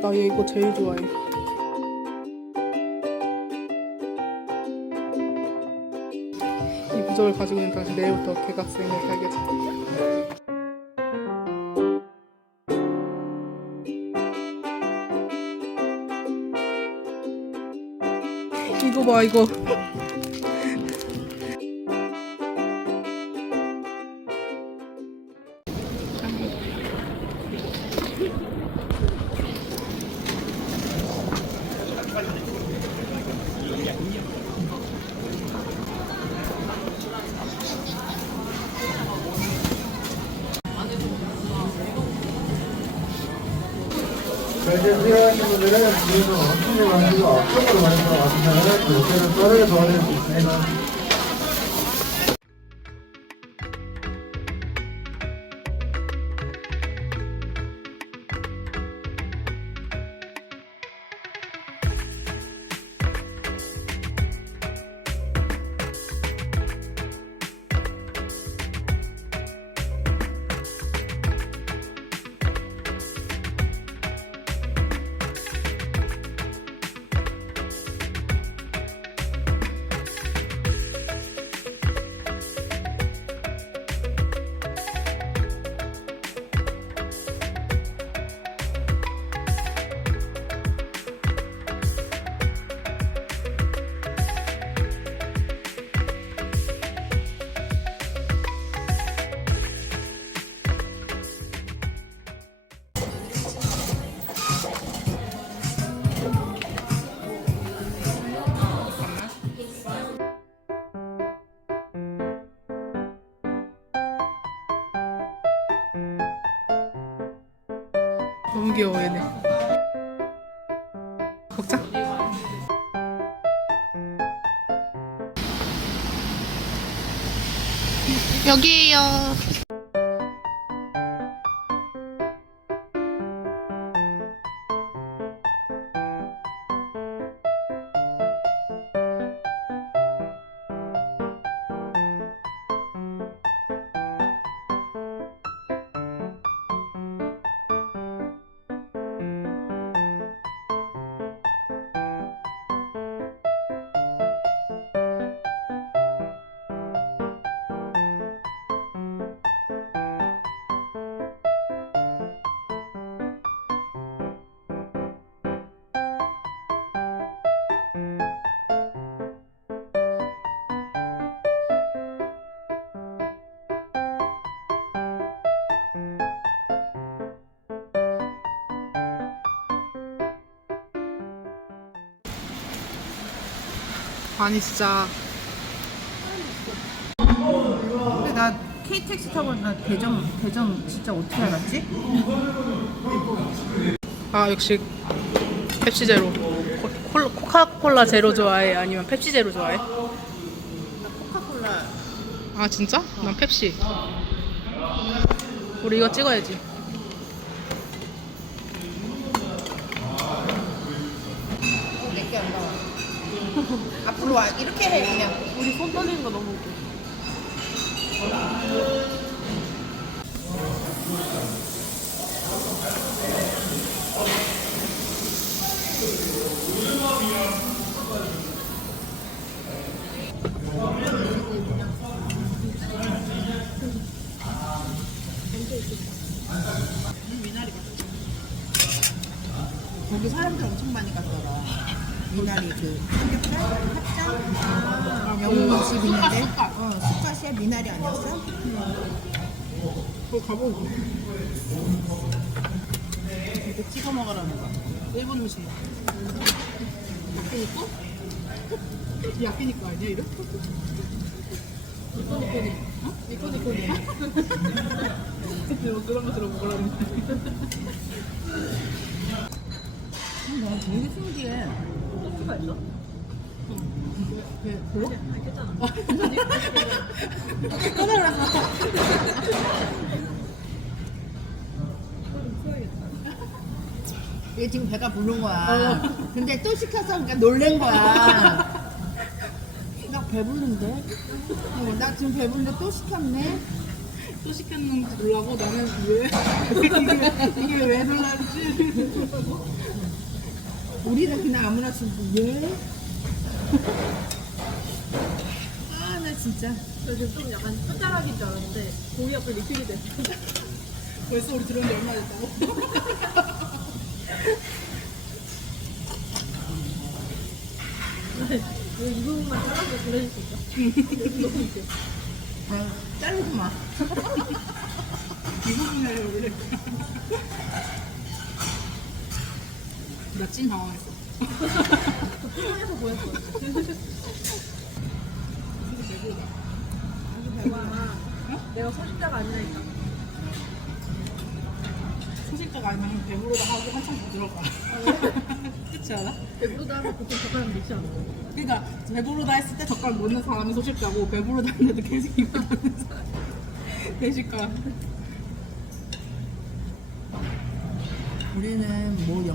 나 얘 이거 제일 좋아해. 이 부적을 가지고는 다시 내일부터 개각생을 살겠지. 이거 봐 이거. 이제 수요하신 분들은 뒤에서 어떻게 만들고 앞쪽으로 만들어 왔으면 그때는 빠르게 도와드릴 수 있습니다. 너무 귀여워 얘네. 먹자. 여기에요. 아니 진짜 근데 나 KTX 타고 나 대전 대전 진짜 어떻게 알았지? 아 역시 펩시 제로. 코- 콜- 코카콜라 제로 좋아해? 아니면 펩시 제로 좋아해? 코카콜라 아 진짜? 난 펩시. 우리 이거 찍어야지. 내게 안 나와. 앞으로 와 이렇게 해 그냥. 우리 손 떨리는 거 너무 웃겨. 거기 사람들 엄청 많이 갔더라. 미나리 그 삼겹살, 팥장, 영웅집 있는데. 어, 숯갓이야 미나리 아니었어? 그거 가보고. 이렇게 찍어 먹으라는 거. 일본 음식. 야끼니까? 야끼니까 아니야 이름? 니코니코니. 어? 니코니코니. 근데 뭐 그런 거 들어보라는 거. 나 되게 신기해. 얘 지금 배가 부른 거야. 근데 또 시켜서 그러니까 놀란 거야. 나 배부른데? 어, 나 지금 배부른데 또 시켰네? 또 시켰는지 놀라고 나는 왜 이게, 이게 왜 놀랐지? 우리는 그냥 아무나 주고 왜? 아 나 진짜 저 지금 좀 약간 숟가락인 줄 알았는데 고기 앞에 리필이 됐어. 벌써 우리 들어온 지 얼마 됐다고? 이 부분만 잘라서 보내줄 수 있어? 너무 이제. 아, 자르지 마. 이 부분에 원래 나 찐 당황했어. 통해서 보였어. 내가 소식자가 아니라니까. 소식자가 아니면 배부르다 하고 한참 더 들어가. 그렇지 않아? 배부르다 하면 보통 젓가락 넣지 않아? 그러니까 배부르다 했을 때 젓가락 놓는 사람이 소식자고 배부르다 했는데 계속 입에 넣는 사람 대식가. 우리는 뭐 보면은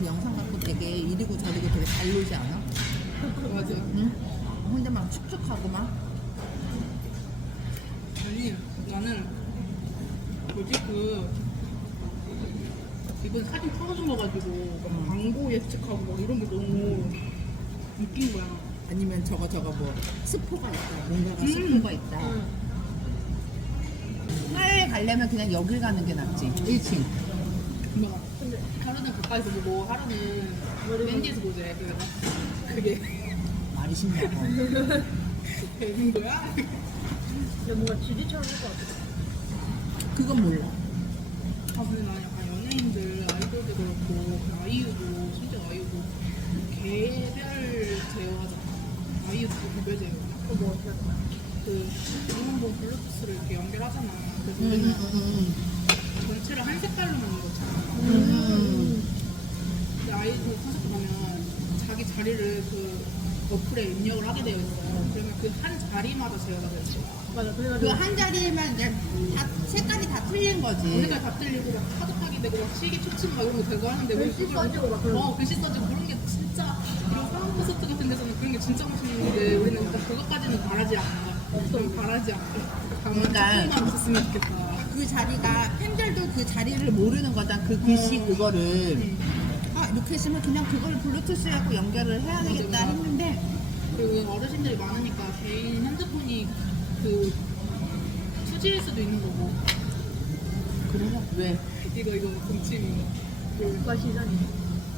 그 영상 갖고 되게 이리고 저리고 되게 잘 놀지 않아? 맞아. 응? 혼자 막 축축하고 막. 아니 나는 뭐지 그 이번 사진 틀어준 거 가지고 막 광고 예측하고 막 이런 게 너무 웃긴 거야. 아니면 저거 저거 뭐 스포가 있다. 뭔가가 음. 스포가 있다. 하루에 가려면 그냥 여길 가는 게 낫지. 1층. 막 하루는 가까이서 보고 하루는 밴디에서 보재. 그래서 그게 말이 심하고. 되는 거야? 근데 뭔가 GD처럼 할 것 같아. 그건 몰라. 아 근데 난 약간 연예인들 아이돌도 그렇고 그 아이유도 진짜 아이유도 개별 제어하잖아 아이유도 개별 제어 그거 뭐 어떻게 할 거야? 그 응원봉 블루투스를 이렇게 연결하잖아 그래서 음, 우리는 음, 전체를 한 색깔로만 입었잖아 음. 근데 아이돌 콘서트 가면 자기 자리를 그 어플에 입력을 하게 되어 있어 그러면 그 한 자리마다 제어가 돼 있어 맞아. 그 그래가지고 한 자리만 그냥 다 색깔이 다 틀린 거지. 우리가 다 틀리고 막 파도타기 되고 막 시계 초침 막 이런 거 되고 하는데 우리 글씨 그걸- 써지고 막 그런 거. 어 글씨 써지고 그런 게 진짜 이런 사업 콘서트 같은 데서는 그런 게 진짜 멋있는데 우리는 일단 그것까지는 바라지 않아 좀 바라지 않고 다만 그러니까. 있었으면 좋겠다 그 자리가 팬들도 그 자리를 모르는 거다. 그 글씨 음. 그거를. 아 이렇게 했으면 그냥 그걸 블루투스하고 연결을 해야 되겠다 맞아. 했는데 그리고 어르신들이 많으니까 개인 핸드폰이 그 투지일 수도 있는 거고 그래서 왜 이거 이거 그 누가 시선이.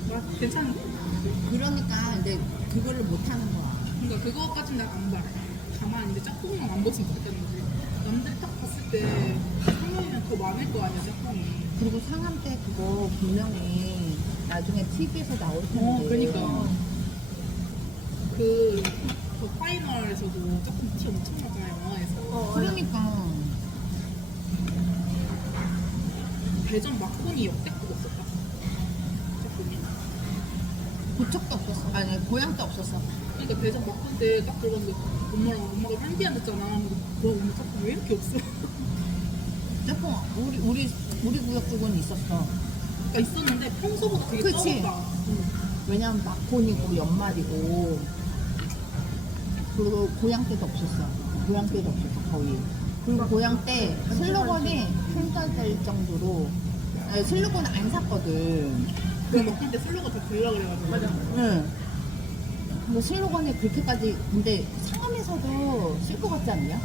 맛 괜찮은데? 그러니까 이제 그거를 못 하는 거야. 그러니까 그거까지는 난안 바래 다만 이제 짝꿍만 안 벗으면 좋겠다는 거지 남들이 딱 봤을 때 상명이면 더 많을 거 아니야 짝꿍이 그리고 상암 때 그거 분명히 나중에 TV에서 나올 텐데. 어, 그러니까. 그, 그 파이널에서도 조금 티 엄청 나잖아요, 영화에서. 어, 그러니까 대전 마콘이 역대급 없었다. 짝꿍이. 고척도 없었어. 아니 고향 도 없었어. 그러니까 대전 마콘 때딱 들어갔는데 엄마랑 엄마가. 근데 너 오늘 짝꿍 왜 이렇게 없어? 조금 우리 우리 우리 구역 쪽은 있었어. 그러니까 있었는데 평소보다 되게 그치. 적었다. 왜냐면 마콘이고 연말이고 그리고 고향 때도 없었어. 고향 때도 없었어 거의. 그리고 고향 때 슬로건이 품절될 정도로 아니, 슬로건 안 샀거든. 그 먹을 때 슬로가 다 들라 그래가지고. 맞아. 응. 근데 슬로건이 그렇게까지 근데 상암에서도 쓸 것 같지 않냐?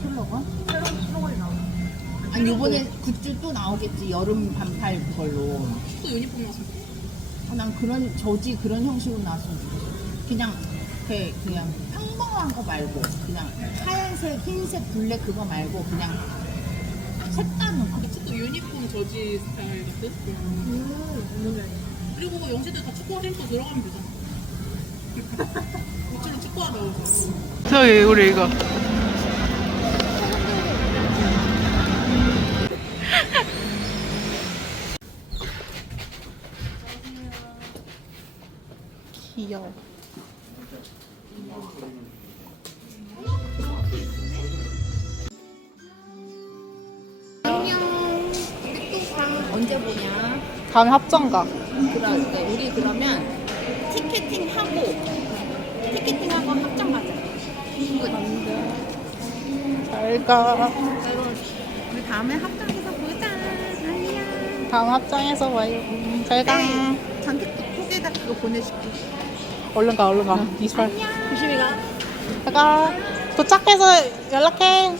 슬로건? 새로운 슬로건이 나와. 아니 이번에 굿즈 또 나오겠지 여름 반팔 그걸로. 또 유니폼 나왔으면 아, 난 그런 저지 그런 형식으로 나왔으면 좋겠어. 그냥 그 그냥 평범한 거 말고 그냥 하얀색, 흰색, 블랙 그거 말고 그냥 그 그치 또 유니폼 저지 스타일 같은? 음, 뭔지 알겠어. 그리고 영시들 다 축구화 신고 들어가면 되잖아. 저기 우리 이거 귀여워 안녕. 우리 또방 언제 보냐? 다음에 합정가 그러니까 우리 그러면 티켓팅 하고 티켓팅 하고 합장 가자. 잘 가. 우리 다음에 합장에서 보자. 안녕. 다음 합장에서 봐요. 음, 잘 가. 네. 잔뜩톡에다 그거 보내줄게. 얼른 가, 얼른 가. 이수발. 조심히 가. 잘 가. 도착해서 연락해.